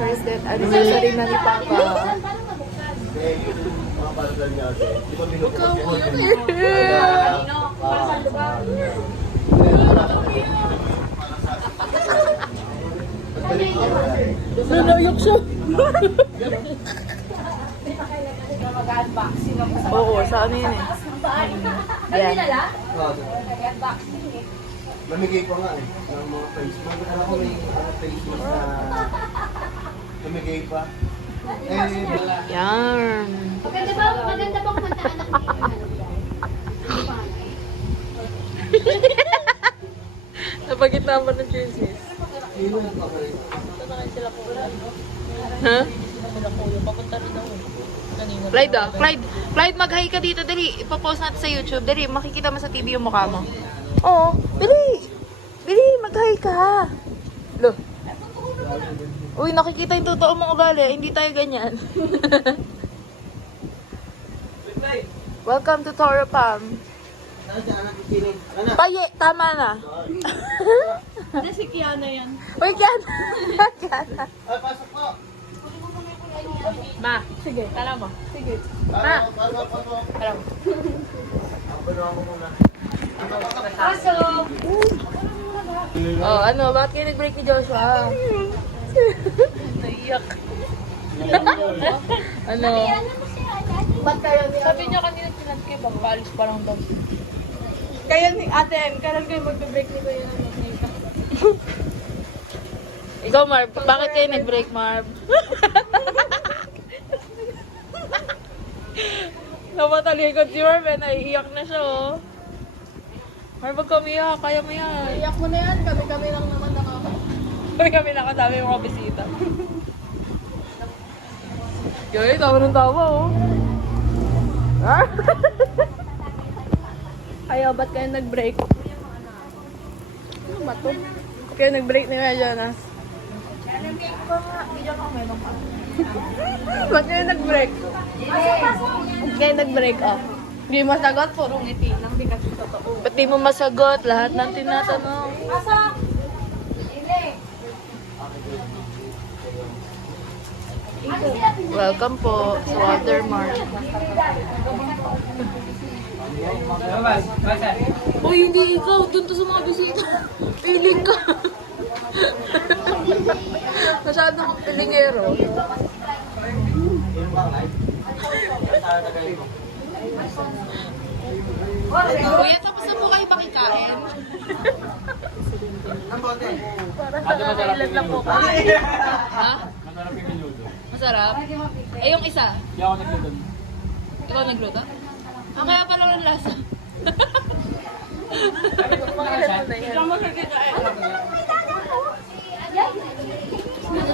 First that anniversary na ni Papa. Nanayok siya. Oo, sa ano yun eh. Yan. Namigay pa nga eh, ng mga face mask. Alam ko may face mask na namigay pa. Yan. Maganda bang puntaan ng Napagitna pa ng Jesus. Ha? Clyde ah. Clyde, mag-hi ka dito. Dali, ipapost natin sa YouTube. Dali, makikita mo sa TV yung mukha mo. Oo. Dali. Dali, mag-hi ka. Lo. Uy, nakikita yung totoo mong ugali. Hindi tayo ganyan. Welcome to Toro Palm. Paye, tama na. Hindi si Kiana yan. Uy, Kiana. Kiana. Ay, pasok po! Ma, sige, tala mo. Sige. Ma, Pasok! tala mo. Ang banuhan ko muna. Pasok! Oh, ano, bakit kayo nag-break ni Joshua? Naiyak. Ano? Ba't kayo ni Sabi niya kanina pinat kayo, pagpalis pa lang daw. Kayo ni Ate, kailan kayo magbe-break ni Kuya ng Ikaw, Marv, bakit kayo nag-break, Marv? Napatalikod si Marv, eh, naiiyak na siya, oh. Marv, wag kami iyak, kaya mo yan. Iyak mo na yan, kami-kami lang naman Kami nakasama yung mga bisita. Yoy, tawa ng tawa, oh. Ah? Kayo, ba't kayo nag-break? Ano ba to? Kaya nag-break ni Kuya Jonas. Ba't kayo nag-break? Ba't kayo nag-break, oh? Hindi masagot, puro ngiti lang, di kasi totoo. Ba't di mo masagot lahat ng tinatanong? Welcome po sa Watermark. Uy, hindi ikaw. Doon to sa mga bisita. Piling ka. Masyado kang pilingero. Kuya, tapos na po kayo pakikain. Para ilan lang po kayo. Ha? Masarap? Eh, yung isa? Hindi ako nagluto. Ikaw nagluto? Ah, kaya pala walang lasa. Ikaw magkakikain.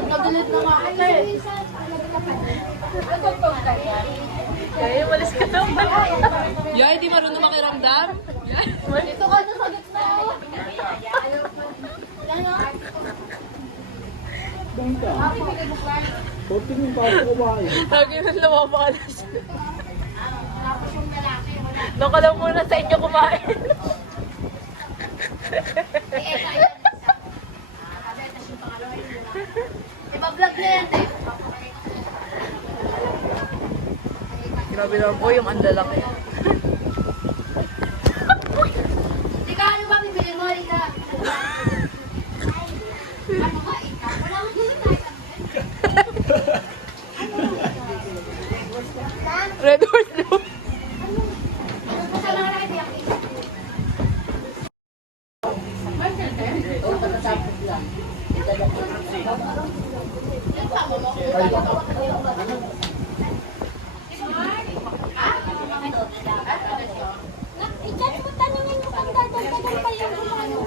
Nabilit na nga ate. Kaya, malis ka daw. Yay, di marunong makiramdam? Dito ka na sa gitna. Lagi nang lumamalas. Doon ka lang muna sa inyo kumain. Iba-vlog na yan eh. Grabe naman po yung andalaki. Di ka ano ba bibili mo? Ika. Ano ka ika? Wala mo gusto tayo. Red horse blue. Kasama ka na kay Bianchi. Ikan mo tanungan mo kung dadagdagan pa yung ano.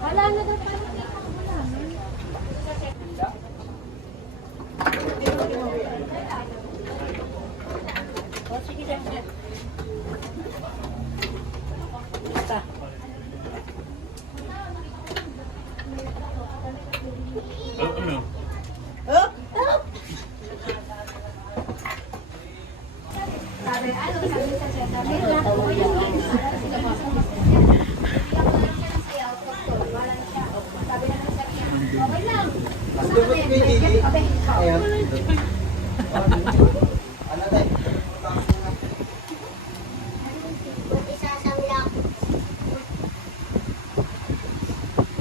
Wala na daw pa. Mas dapat may gigi. Ayan. Ano tayo?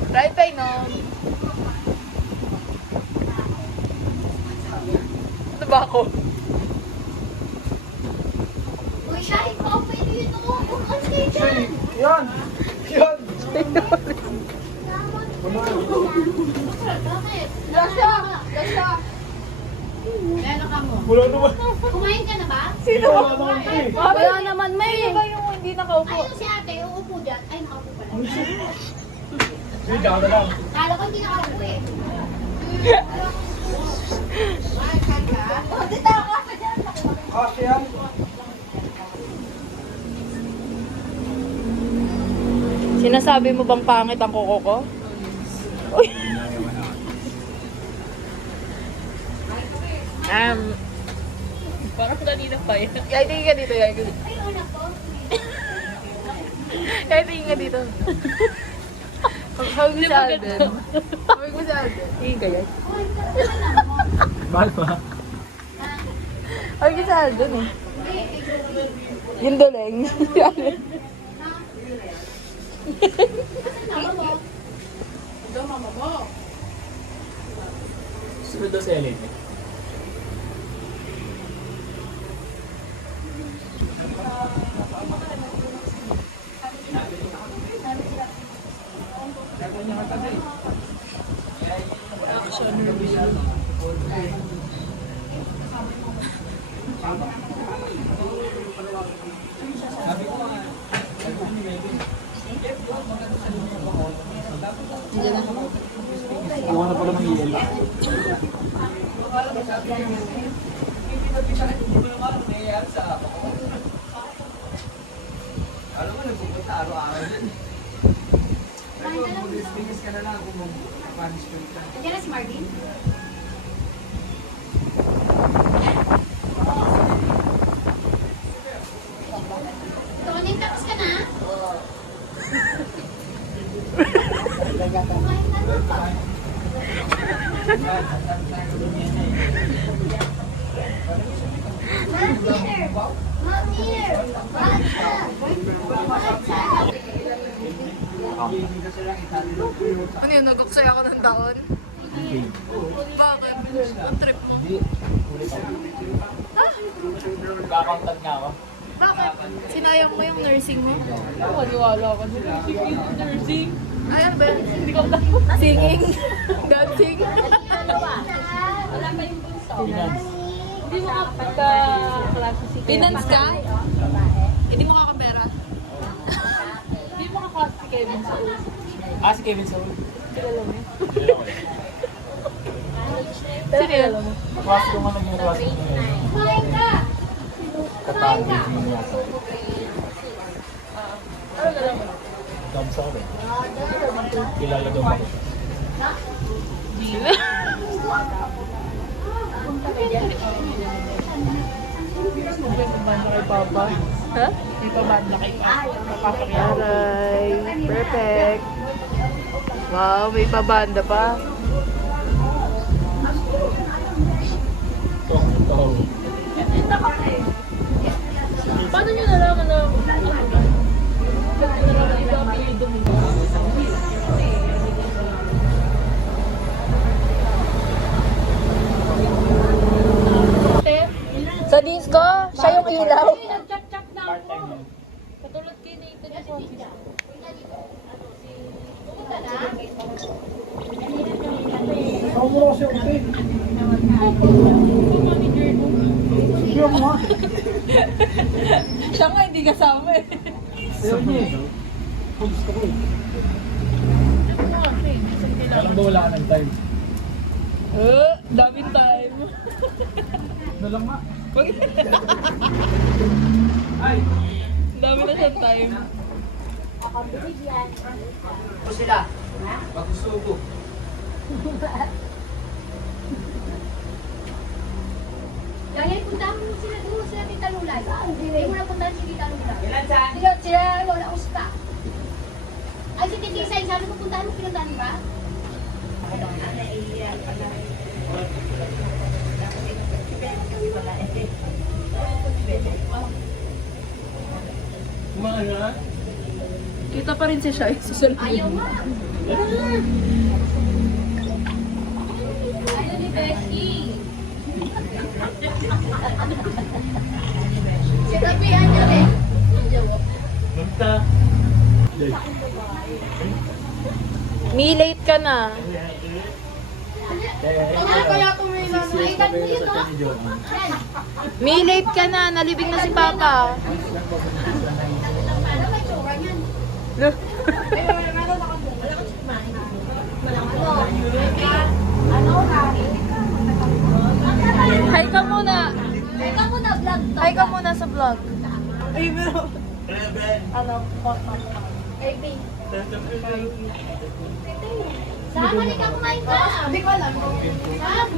Right by no. Ano ba ako? Uy, Shahid, pa-open mo yun ako. Ang skater. Yan! Yan! Bakit? Lasha! Lasha! Meron ka mo. Wala naman. Kumain ka na ba? Wala naman ito eh. Wala naman, May. Sino ba yung hindi nakaupo? Ayun si ate, uupo dyan. Ay, nakaupo pala. Sige, dyan na lang. Kala ko hindi nakaupo eh. Kasi yan. Sinasabi mo bang pangit ang kuko ko? Uy. Parang kanina pa yan. Kaya tingin ka dito, kaya tingin. Ay, una ko. Kaya tingin ka dito. Hawag mo si Alden. Hawag mo si Alden. Tingin ka yan. Bahal pa. Hawag mo si Alden eh. Yung duleng. Si Alden. Sunod daw si Ellen. Iwan na pala ng iyan. Alam mo, nagpupunta araw-araw yan. Pero mag-experience ka na lang kung mag-participate ka. Andiyan na si Marvin? Toning, tapos ka na? Kumain ka na pa. Mother! Mother! Ano yun, nag-uksay ako ng taon? Bakit? Ang trip mo? Kakontat nga ako. Bakit? Sinayang mo yung nursing mo? Maniwala ka dun. Nursing. Ay, ano ba yun? Hindi ko singing? Dancing? Wala pa yung bunso. Finance. Hindi mo ka-klase si Finance ka? Hindi mo kakapera? Hindi mo ka-klase si Kevin sa ulo. Ah, si Kevin Saul. Kilala mo yun? Sino yun? Class ko nga naging class ko ngayon. Kumain ka! Katagi mo yata. Ano na lang? Thumbs up eh. Kilala daw ako. May pabanda kay Papa. Ha? May pabanda kay Papa. Aray, perfect. Wow, may pabanda pa. Paano nyo nalaman na ano ba? Paano nyo nalaman yung apelido mo? Sa disco, siya yung ilaw. Nag-chat-chat na ako. Katulad kay Nathan yung office. Ako mo kasi ako eh. Siya mo ha. Siya nga hindi kasama eh. Ayaw niya eh. Gusto ko eh. Alam ba wala ka ng time? Daming time. Nalang ma. Dami na siyang time. Ito sila. Pag-susubo. Dahil punta mo sila doon sila Tita Lula. gulay. Hindi mo napuntahan si Tita ng gulay. Sila Lola Usta. Ay, si Titi Isay, sabi ko puntahan mo, pinuntahan ba? Kita pa rin si Shai. Susunod. Ayaw nga. Ayaw ni Becky. Sinabihan niyo eh. Mi, late ka na. Kaya tumila na. Ay, mo yun, no? Yan. Mi, late ka na. Nalibing na si Papa. Ano may tsura niyan? Look. Ano, Rari? Hi ka muna. Teka mo na, vlog to. Hi ka muna sa vlog. Ay, pero... Ano? Saan ka ka kumain ka? Hindi ko alam. Saan?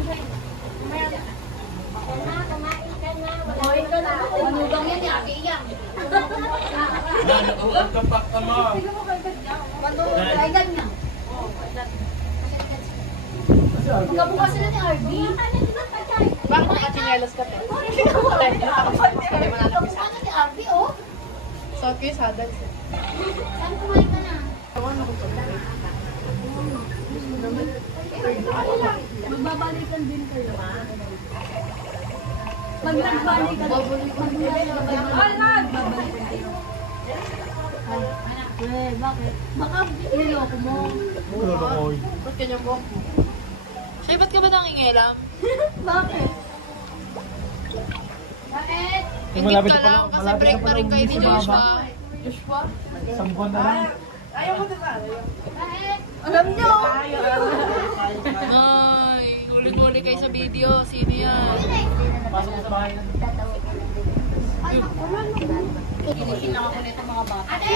Kumain ka na. Kumain ka na. Manugang yan ni Ate Iyang. Kaigan niya. Magkabuka sila ni RB. Bakit nakachinelas ka, te? Magkabuka na ni RB, oh. Suot ko yung sandals. Saan kumain ka na? Magbabalikan din kayo. Pag nagbalikan, bakit? Baka niloko mo. Ba't ganyan po? Shay, ba't ka ba nangingilam? Bakit? Bakit? Ingit ka lang kasi break na rin kayo ni Joshua. Joshua? Isang buwan na lang. Ayaw mo diba? Bakit? Alam nyo! Ay, huli-huli kayo sa video. Sino yan? Pasok sa bahay na. Ginising lang ako nito mga bata. Ate!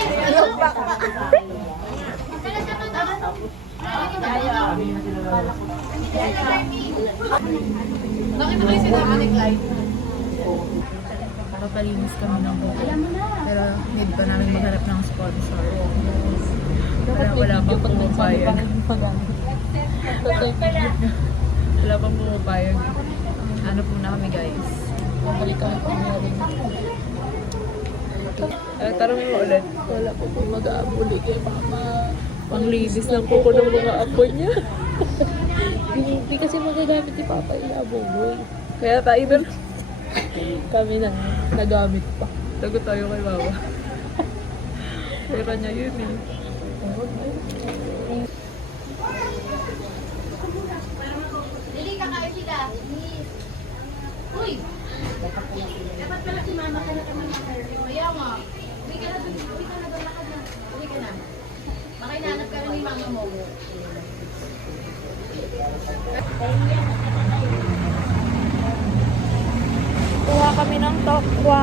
Magkala siya ka na. Nakita ko yung sinama ni Clyde. Papalinis kami ng buko. Pero need pa namin maghanap ng sponsor. Wala pang pumapayag. Wala pang pumapayag. Ano po na kami guys. Bumalik kami po tanongin mo ulit. Wala po po mag-aabuli kay mama. Panglinis lang po ko ng mga apo niya. Hindi kasi magagamit ni Papa yung aboboy. Kaya tayo na kami na nagamit pa. Lagot tayo kay Mama. Pera niya yun eh. Dili, kakain sila. Uy! Dapat pala si mama ka na kami mag-interview. Kaya nga. Uwi ka na doon. Uwi ka na doon. Lakad na. Uwi ka na. Baka hinahanap ka na ni mama mo. Kuha kami ng tokwa.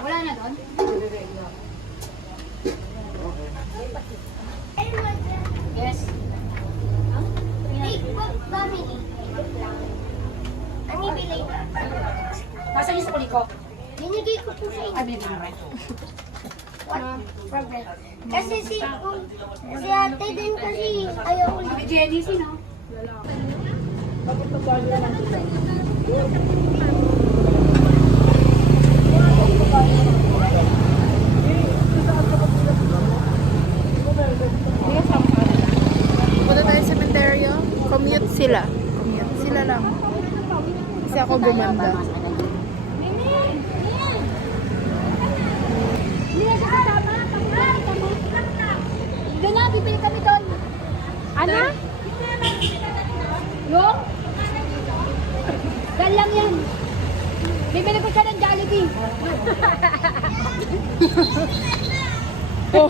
Wala na doon? Yes. Hey, family. Ang ibili. Nasaan yung sa kuliko? Binigay ko po sa inyo. Ay, binigay mo. What problem? Kasi si ate din kasi ayaw ulit. Jenny, sino? Punta tayo sa cementerio. Commute sila. Commute sila lang. Kasi ako gumanda. Hindi na siya kasama. Doon na, bibili kami doon. Ano? Yung? Dan lang yan. Bibili ko siya ng Jollibee. Ride.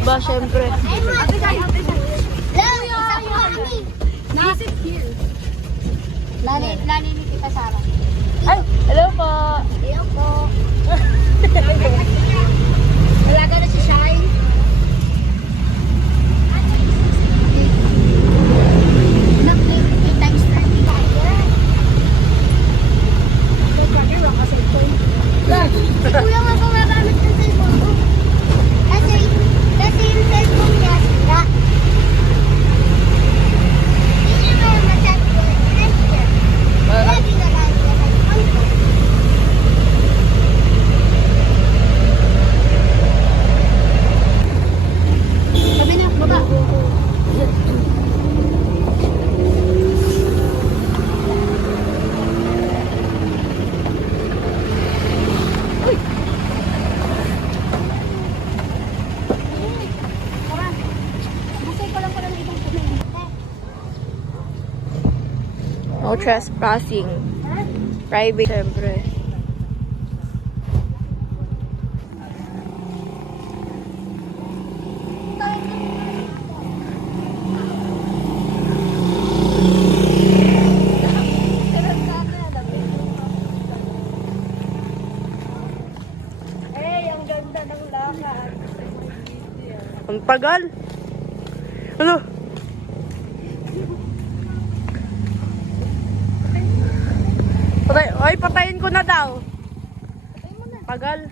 Ba, syempre. Lani ni Tita Sara. Ay, hello po. Ayaw po. Talaga na si Shai. Kuya nga gumagamit ng cellphone ko. Kasi yung cellphone niya sira. Hindi niya may masyado ko. Kaya dinalain niya ng cellphone ko. Sabi niya, baba. Masay ko lang pala ng ibang kumain. No trespassing. Private, syempre. Ang tagal. Ano? Ay, patayin ko na daw. Tagal.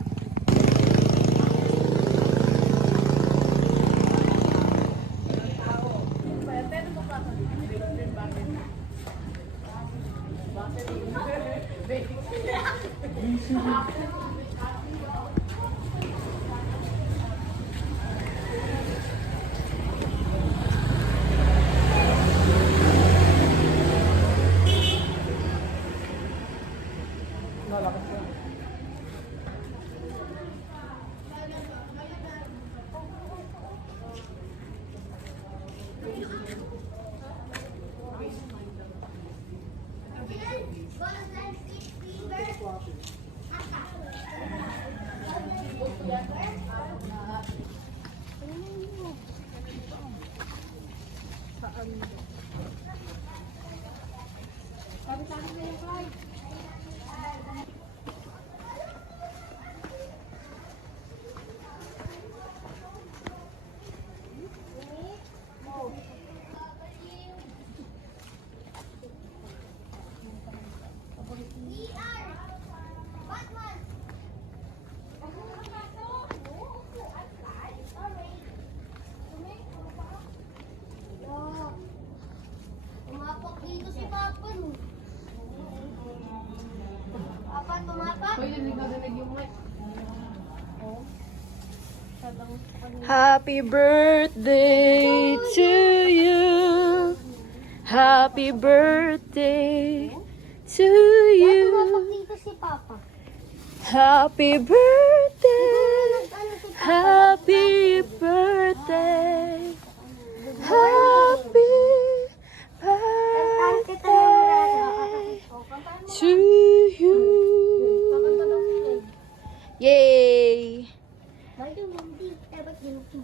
Tumapak dito si Papa. Papa, tumapak. Happy birthday to you. Happy birthday to Tumapak you. dito si Papa. Happy birthday. Ano si Papa? Happy birthday. Happy Kantahan kita ng birthday O, kantahan mo. to you. Yay! Bayo, hindi. Dapat ginukin.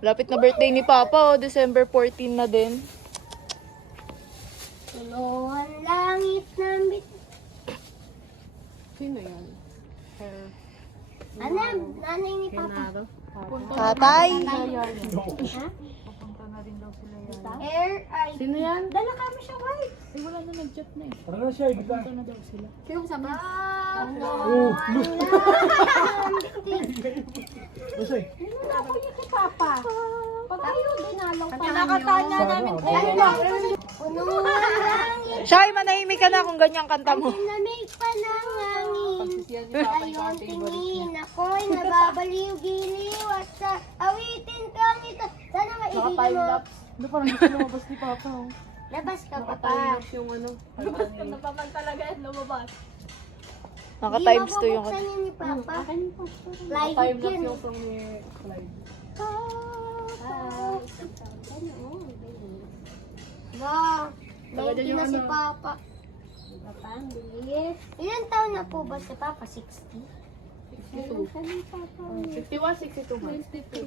Lapit na birthday ni Papa, December 14 na din. Tulungan langit ng bit. Sino yan? Alam, nanay ni Papa. Tatay. Ha? Air, ay. Sino yan? Dala kami siya, white. Wala na nag-chat na eh. Tara na siya, ibigla. Sino kasama? Oh, Masay. Ako niya si Papa. Pag ayaw, dinalaw pa. Nakatanya namin. Punuan langit. Shy, manahimik ka na kung ganyan kanta mo. Lamig pa ng hangin. Ngayon tingin ako'y nababaliw-giliw at sa awitin kang ito. Sana maibigay mo. Ano parang gusto lumabas ni Papa? Oh. Labas ka, Papa. Tapos yung ano. Napaman talaga yan lumabas. Naka-times 2 yung Di mabubuksan yun ni Papa. Live Time yun. lapse yung song ni Clyde. Ba, 90 na si Papa. Papa, ang bilis. Ilan taon na po ba si Papa? 60? 62. 61, 62 ba? 62.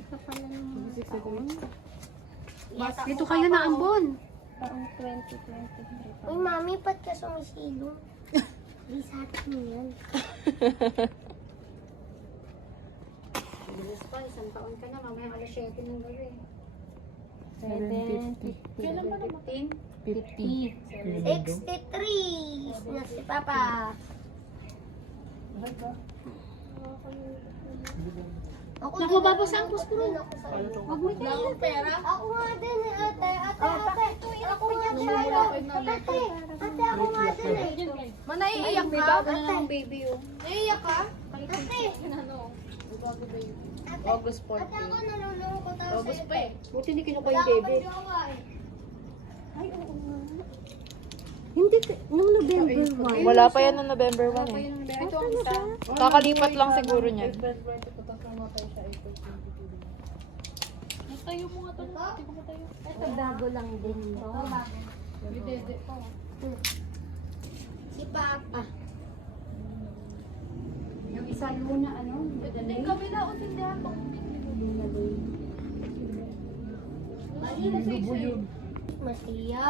Dito kayo na ambon. Taong 2023. Uy, Mami, ba't ka sumisilong? Di sa atin mo yan. Bilis pa, isang taon ka na. Mamaya alas 7 ng gabi. 70. Kailan ba naman? 50. 63 na si Papa. Ako Nagbabasa ang puspuro. Huwag mo tayo. Pera? Ako nga din eh, ate. Ate. Ako nga din eh. Ate, ako nga din eh. Manaiiyak ka? Baby, oh. Naiiyak ka? Ate. August Ate, 14. ako nalulungkot ako August sa'yo, pa eh. Buti hindi kinuha Wala yung ka baby. pang jowa eh. Hindi, nung November 1. Wala pa yan noong November 1 eh. Ito ang isa. Kakalipat lang siguro niyan. April 22, tapos namatay siya April 22. Natayo mo nga ito. Hindi mo tayo. Ito bago lang din to. Yung dede ko. Si Papa. Yung isa luna, ano? Yung kabila o tindahan mo. Mali na sa yun. Masiya.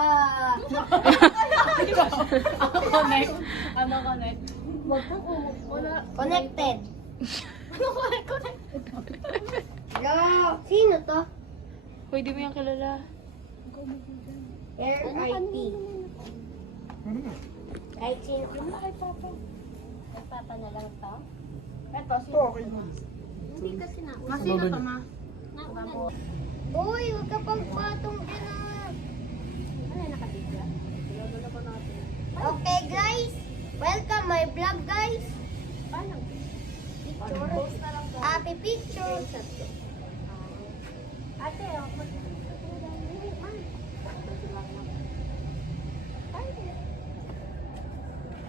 Connect. Ano connect? Wala. Connected. Hello. Sino to? Hoy, di mo yan kilala. R.I.P. Kahit sino ka na kay Papa. Kay Papa na lang to? Ito, sino? Okay na. Hindi kasi na. Masino to, ma? Uy, huwag ka pagpatong dyan ah. Ano nakabigla? Okay guys, welcome my vlog guys. Paano? Picture? Happy picture. Ate,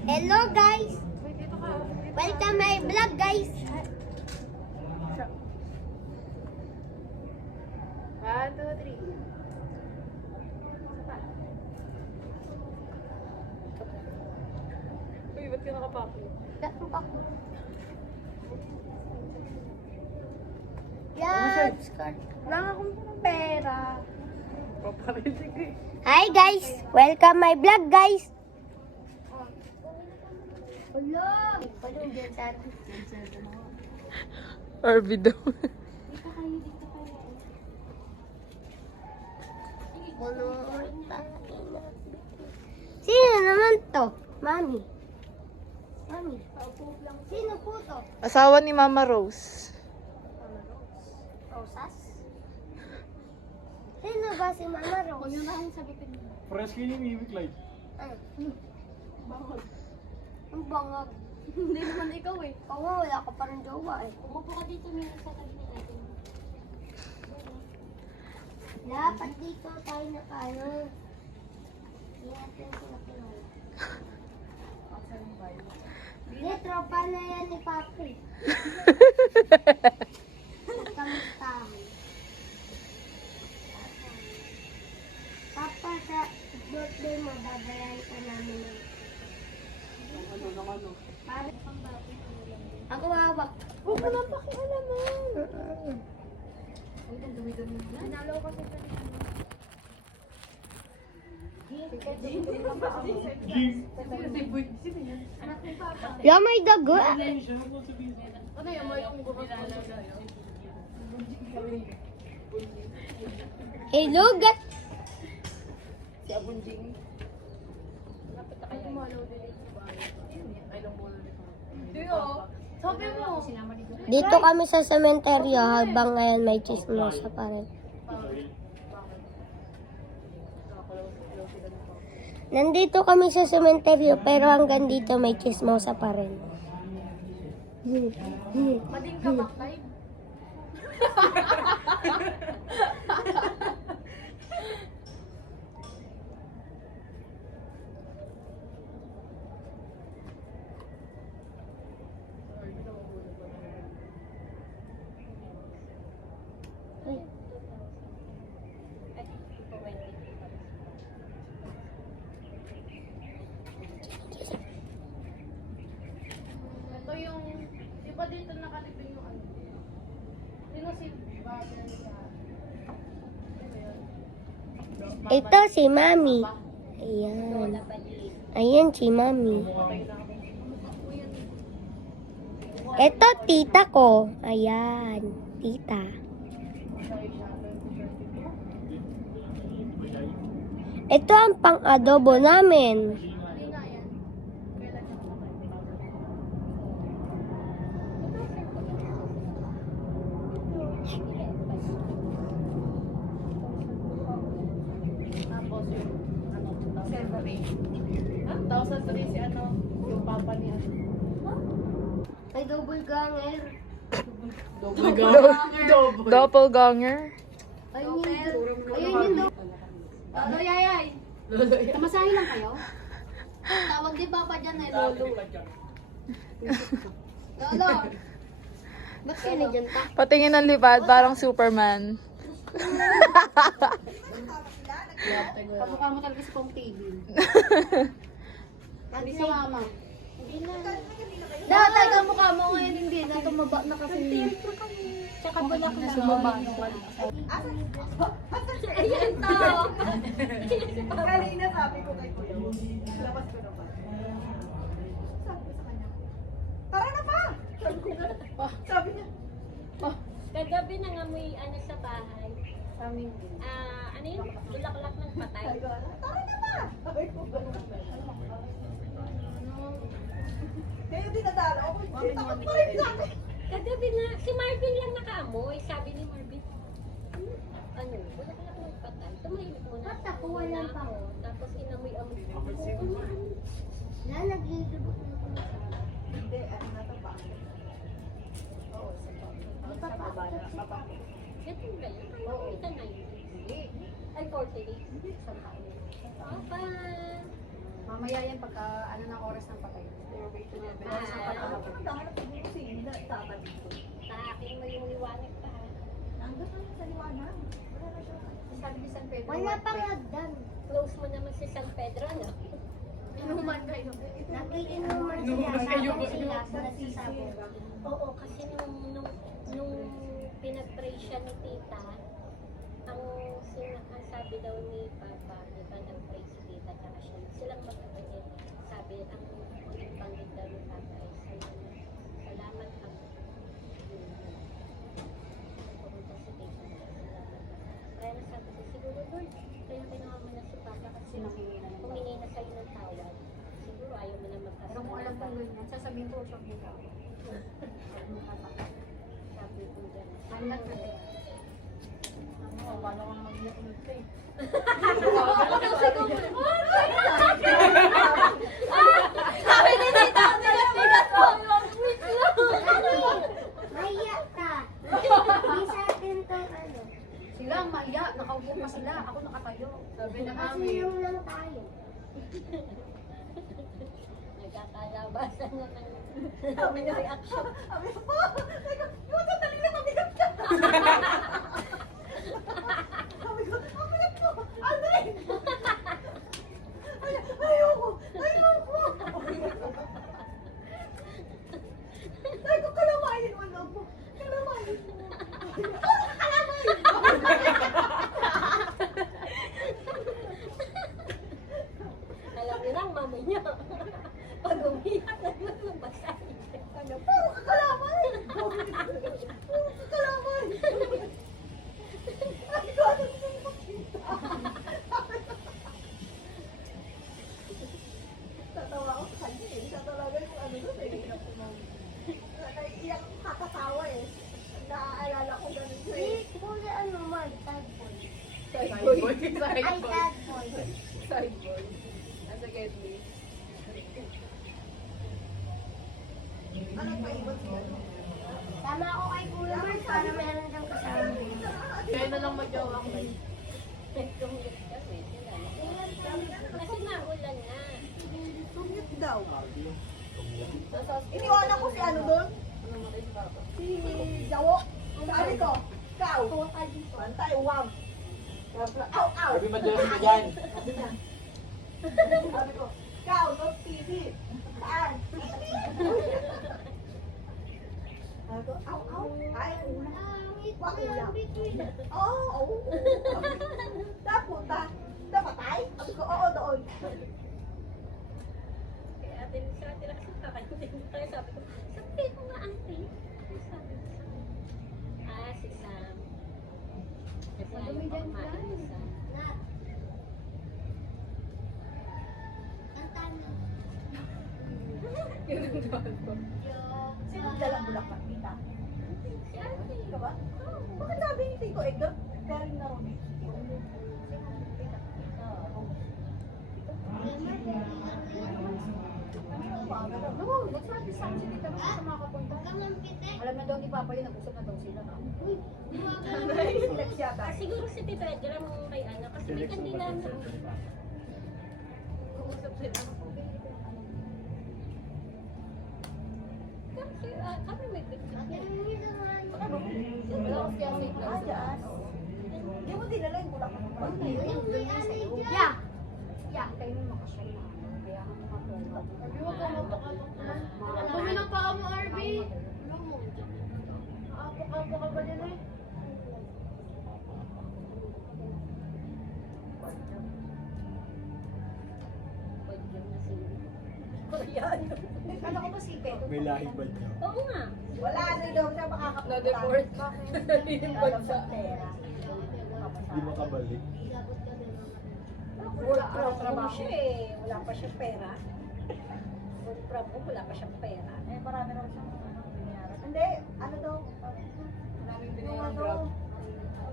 hello guys. Welcome my vlog guys. 1, 2, 3. Uy, ba't ka nakapako? Yan. Wala nga akong pera. Hi guys, welcome my vlog guys. Hello. Arby daw. Sino naman to? Mami. Mami. Sino po to? Asawa ni Mama Rose. Rosas? Sino ba si Mama Rose? Fresh kayo yung mimic light. Ano? Ang bangag. Hindi naman ikaw eh. Oo, wala ka pa rin jowa eh. Umupo ka dito meron sa tabi ng atin. Dapat dito tayo na tayo. Hindi natin sila kilala. Hindi, tropa na yan ni Papi. Kamusta? Papa, sa birthday mo, babayan ka namin ng... Ako hawak. Huwag mo lang pakialaman. Nanalo ko sa Yeah, may dago. Ano yung may kung gumawa? Hello, gat. Sabi mo. Dito kami sa sementeryo habang ngayon may chismosa pa rin. Nandito kami sa sementeryo pero hanggang dito may chismosa pa rin. Mading ka back live? Ito si Mami. Ayan. Ayan si Mami. Ito tita ko. Ayan. Tita. Ito ang pang-adobo namin. Tapos yung, separate. 1,003 si yung papa niya. Ay, double ganger. Doppelganger. Ayun yun. Lolo, yayay. Tamasahin lang kayo. Tawag din papa dyan eh, lolo. Lolo. Ba't kayo na dyan ta? Patingin ng lipad, parang Superman. Kamukha mo talaga si Pong TV. Hindi sa mama. Dahil ang mukha mo ngayon hindi na tumaba na kasi. Tsaka bulak na sumaba. Ayan to. Kanina sabi ko kay Kuya, labas ko na pa. Sabi ko sa kanya, tara na pa! Sabi niya, Kagabi nangamoy ano sa bahay. Ano yun? Bulaklak ng patay. tara na pa! Sabi ko, kaya dinadala ako, takot pa rin sa akin. Kagabi na, si Marvin lang nakaamoy. Sabi ni Marvin, ano, bulaklak ng patay. Tumahimik muna. Basta po, walang pa. Tapos inamoy-amoy. Nalagigibot na ko. Hindi, ano na ito pa? Oo, sa baba na, papa. Ganun ba yun? Oo. Kita na yun. Ay, 40 days. Papa! Mamaya yan pagka ano ng oras ng patay. Sa akin mo yung liwanag pa. Hanggang ano sa liwanag? Wala na siya. Sabi ni San Pedro. Wala pang hagdan. Close mo naman si San Pedro, no? Inuman kayo. Nagiinuman sila. Sabon sila sa nagsisabon. Oo, kasi nung pinag-pray siya ni tita, ang sabi daw ni Papa, di ba, nag-pray si tita, tsaka silang magkapatid. Sabi, ang banggit daw ni Papa ay salamat ka. Pumunta si tita. Kaya nasabi ko, siguro Lord, kaya kinuha mo na si Papa kasi humingi na sa'yo ng tawad. Siguro ayaw mo na Pero kung alam kong ganyan, sasabihin ko siya dito. Sabi ko dyan. Hanggang na din. Paano kang mag-iyak ulit eh? Sabi ni Tita, bigat mo! Maya ka. Di sa atin tong ano. Sila ang maiya, nakaupo pa sila. Ako nakatayo. Sabi na Kasi kami, yung lang tayo. Nagkakalabasan na ng sabi niya, reaction. sabi ko, pa! Yung sandali na mabigat ka! Sabi ko, ang bigat mo! Aldrin! Ayoko! Ayoko! Sabi ko, kalamayin mo na po. Kalamayin mo. Alam niyo lang, mama niya. Pag umiyak, naglalabas. Puro ka kalamay! Puro ka kalamay! Sabi ko, ano gusto mo makita? Tatawa ako sa kanya eh. Siya talaga yung ano doon eh. Naiiyak ako kakatawa eh. Naaalala ko ganun siya eh. Di, kung ano man, tagpoy. Side boy. Ay, tagpoy. Side boy. Nasa Gedli. Anong paiwan siya? Tama ako kay Kuya Mark para meron kang kasama. Kaya na lang mag-jowa ko. Kasi naulan na. Sumit daw. Iniwanan ko si ano doon? Si Jawo. Sabi ko, ikaw. Pantay, uwag. Aw, aw. Sabi madalas ka dyan. Sabi ko, ikaw, don't TV. Saan? Sabi ko, aw, aw. Ay, ulam. Wag ulam. Oo, oo. Tapunta. Kaya sabi ko, sabihin mo nga ate. Ano sabi ko sa kanya? Si Sam. Kasi ayaw pa kumain ni Sam. Sino dalang bulaklak, tita? Si ate. Ikaw ba? Bakit sabi ni Tito Edgar, galing na ron eh? Oo, nagsabi sa akin si Tita Rose sa mga kapunta. Alam na daw ni Papa yun, nag-usap na daw sila. Flex yata. Siguro si Tito Edgar ang kay ano. Kasi may kandila na. Kasi kami may picture. Ano? Ah, dyan. Hindi mo dinala yung bulaklak mo. Yeah! Yeah, kayo mo makasya na. Kaya ako makapunta. Arby, huwag ka mapakapunta. Dumi ng paa mo, Arby. Apo ka ba din eh? Ano ko ba si Pedro? May lahi ba niya? Oo nga. Wala na daw siya makakapunta. Na-deport. Pera. Hindi makabalik. Work from home siya eh. Wala pa siyang pera. Work from home, wala pa siyang pera. Eh, marami naman siyang binayaran. Hindi, ano daw? Maraming Yung binayaran ano, grab.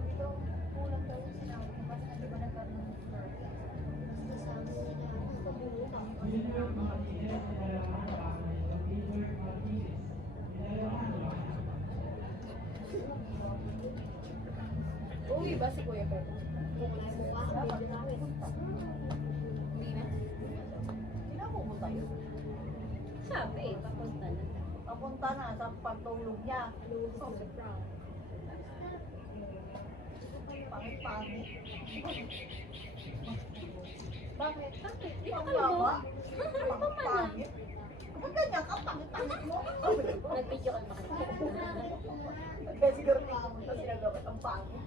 dito, kulang daw yung sinabi ko. Kasi hindi ba nagkaroon ng work? Uwi ba si Kuya Pedro? Hindi na. Pinapupunta yun. Sabi, papunta na. Papunta na sa pagtulog niya. Pangit-pangit. Bakit? Bakit? Di Ang ba kayo? baba. Pangit-pangit. Kapag ganyan ka, pangit-pangit mo. Nag-video ka ba kayo? Kaya siguro nakapunta sila gawin ang pangit.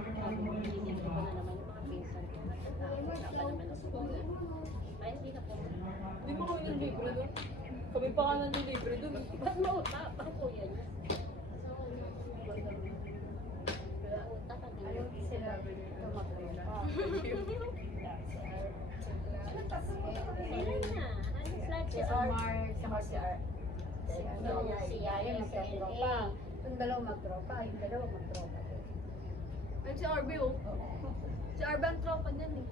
Hindi ko na naman yung mga pinsan ko. Wala pa naman ako po. Ay, hindi na po. Di ba kami ng libre doon? Kami pa ka ng libre doon. Ba't mautap? Ang kuya niya. Wala utak ka din. Ayaw sila tumatropa. Sila na. Ano flat Si siya? Omar, saka si si Yaya magtropa. Yung dalawa magtropa, yung dalawa magtropa. Ay, si Arby oh. Si Arby ang tropa niyan eh.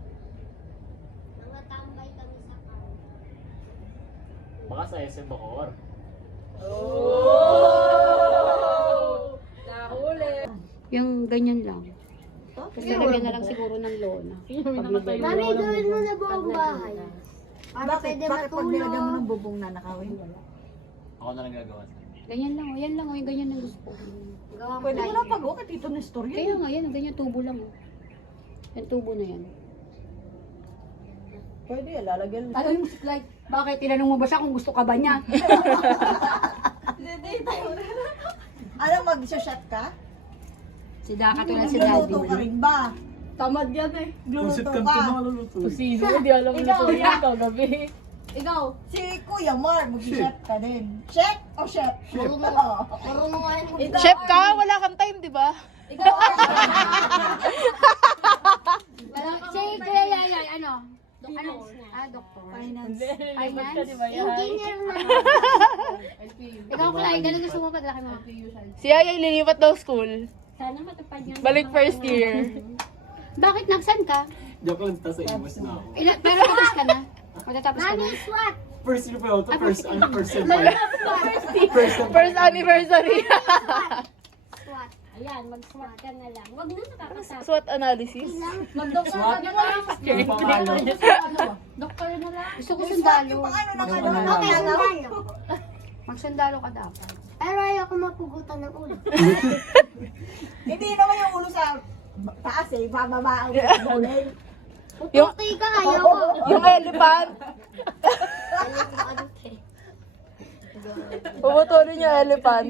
Mga tambay kami sa car. Baka sa SM Bacoor. Nahuli. Yung ganyan lang. Tapos lalagyan na lang siguro ng lona. Mami, gawin mo na buong bahay. Para pwede Bakit pag nilagyan mo matulog. ng bubong na nakawin? Ako na lang gagawa sa Ganyan lang, yan lang, yung ganyan lang gusto ko. Gawa Pwede mo lang pag-uwi dito na story Kaya nga, yan, ganyan, tubo lang. Yan, tubo na yan. Pwede, lalagyan mo. Ano yung music light? Bakit? Tinanong mo ba siya kung gusto ka ba niya? Ano, mag-shot ka? Si Daka tulad si Daddy. Gluluto ka rin ba? Tamad yan eh. Gluluto ka. Sino? Hindi alam mo na ito yan kagabi. Ikaw. Si Kuya Mar, mag-chef ka din. Chef o chef? Chef. Marunong nga yun. Chef ka, wala kang time, di ba? Ikaw. Si Kuya Yayay, ano? Ano? Doktor. Finance. Finance? Engineer na. Ikaw, Clay, ganun gusto mo padalaki mo. Si Yaya lilipat daw school. Sana matupad yung... Balik first year. Bakit? Nagsan ka? Joke lang, tas sa iwas na ako. Pero tapos ka na? Matatapos ka na? Mami, SWAT. First year pa ako to, first anniversary. First anniversary. SWAT. Ayan, mag-SWAT ka na lang. Wag na nakakasama. SWOT analysis. Mag-doktor ka na lang. Yung pangalo. Doktor na lang. Gusto ko sundalo. Yung paano na Mas ano? wala Okay, lang. sundalo. Magsundalo ka dapat. Pero ayoko mapugutan ng ulo. Hindi naman yung ulo sa taas eh. Bababa ang ulo. Yung, Okay ka, ayoko. yung elephant. Puputulin yung elephant.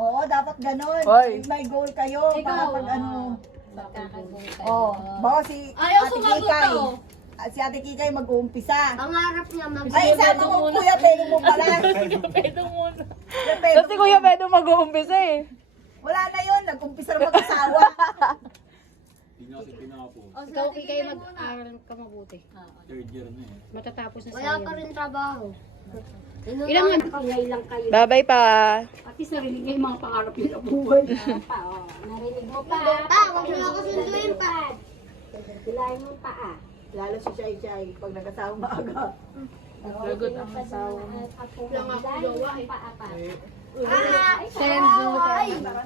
Oo, dapat ganun. Hoy. May goal kayo para pag ano. Magkakagong Oh, baka si Ate Kikay. Si Ate Kikay mag-uumpisa. Pangarap niya Ay, sama mo Kuya Pedro mo pala. Pedong muna. Kuya Pedro Kasi Kuya Pedong mag-uumpisa eh. Wala na yun, nag-umpisa na mag-asawa. Ikaw, kayo mag-aaral ka mabuti. Third year na eh. Matatapos na Wala sa'yo. ka rin trabaho. Ilang nga pangay lang kayo. Bye-bye pa. At least narinig niyo yung mga pangarap niyo sa buhay. Narinig mo pa. Pa, huwag mo ako sunduin pa. Hilahin mo pa ah. Lalo si Shai Shai, pag nag-asawa maaga. Lagot ang asawa mo. Lang ako gawa eh. Senzo.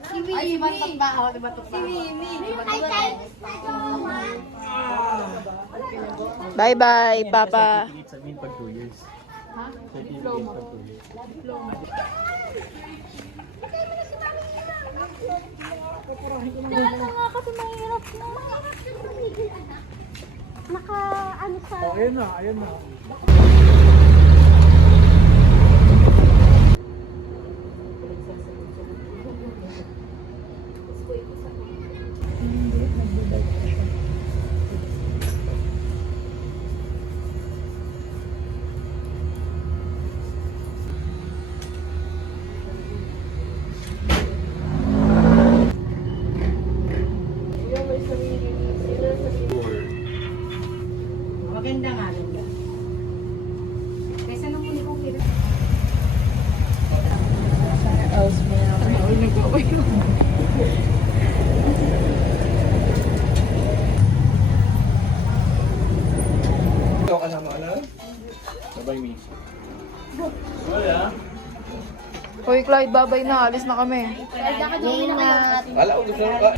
Si Mimi. Si Mimi. Ay, tay. Bye-bye, Papa. Sa amin pag 2 years. Ha? Diploma pag 2 years. nga kasi mahirap na. Naka, ano sa... Oh, ayun na, ayun na. Maganda nga rin. Kaysa nung muli kong kira. Ikaw ka sama na? Bye-bye, Miss. Wala. Hoy, Clyde, babay na. Alis na kami. Ingat. Wala ko gusto ka.